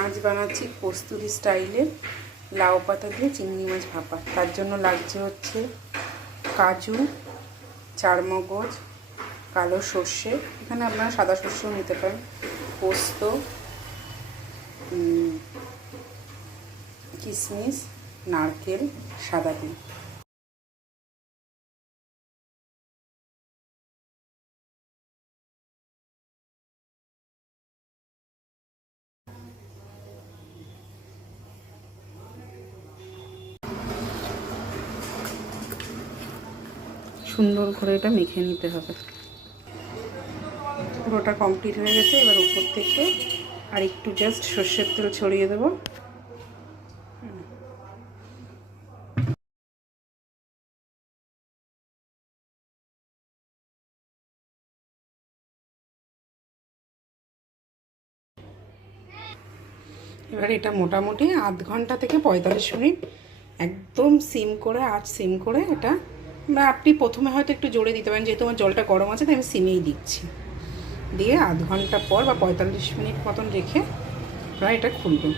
আজ বানাচ্ছি কস্তুরি স্টাইলের লাউ পাতা দিয়ে চিংড়ি মাছ ভাপা। তার জন্য লাগছে হচ্ছে কাজু, চারমগজ, কালো সর্ষে, এখানে আপনারা সাদা সর্ষেও নিতে পারেন, পোস্ত, কিশমিশ, নারকেল, সাদা তিল। সুন্দর করে এটা মেখে নিতে হবে। পুরোটা কমপ্লিট হয়ে গেছে। এবার উপর থেকে আর একটু জাস্ট সর্ষের তেল ছড়িয়ে দেবো। এবার এটা মোটামুটি আধ ঘন্টা থেকে 45 মিনিট একদম সিম করে, সিম করে এটা, আপনি প্রথমে হয়তো একটু জোরে দিতে পারেন, যেহেতু আমার জলটা গরম আছে তাই আমি সিমেই দিচ্ছি। দিয়ে আধ ঘন্টা পর বা 45 মিনিট মতন রেখে আপনারা এটা খুলবেন।